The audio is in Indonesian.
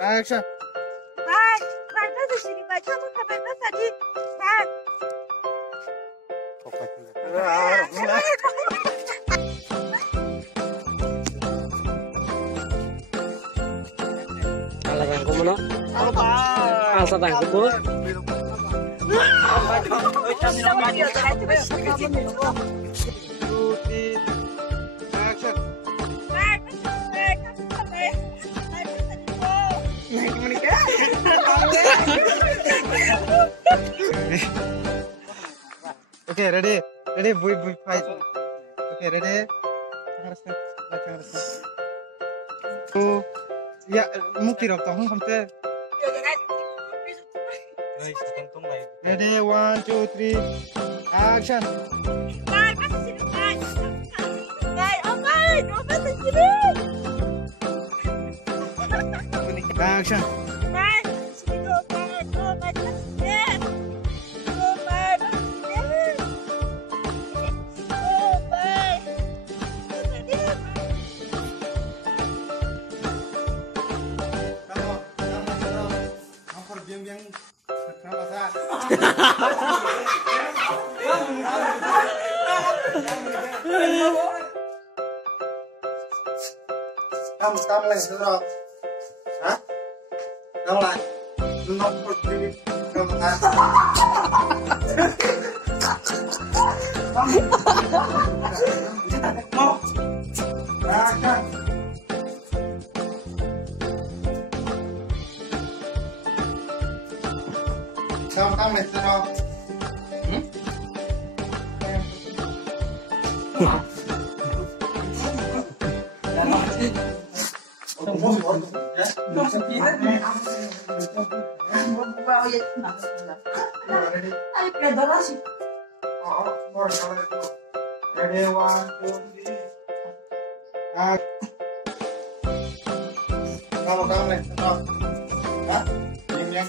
Action. Bye. Bye. Bye. Sini bye. Kamu sampai bye tadi. Bye. Kalau tangku mana? Asal tangku tu. Action. Bye. Bye. Kamu sampai. Bye. Naik menikah. Okay, ready? Ready? Boy, fight. Okay, ready? Ya, mukti rok toh, hamte. Ready? 1, 2, 3. Action. Bye. Bye. Sini bye. Bye. Oh bye. Oh bye sini. Action. Bye. Sini go bye. Go bye. Sini. Go bye. Sini. Go bye. Sini. Kamu biang-biang kenapa sah? Kamu lagi suruh, hah? Kamu lagi, lu ngompor diri, kamu kan? Mau? Akan. Kamu lagi suruh, Ready, 1, 2, 3. Kamu lagi suruh, hah? Yang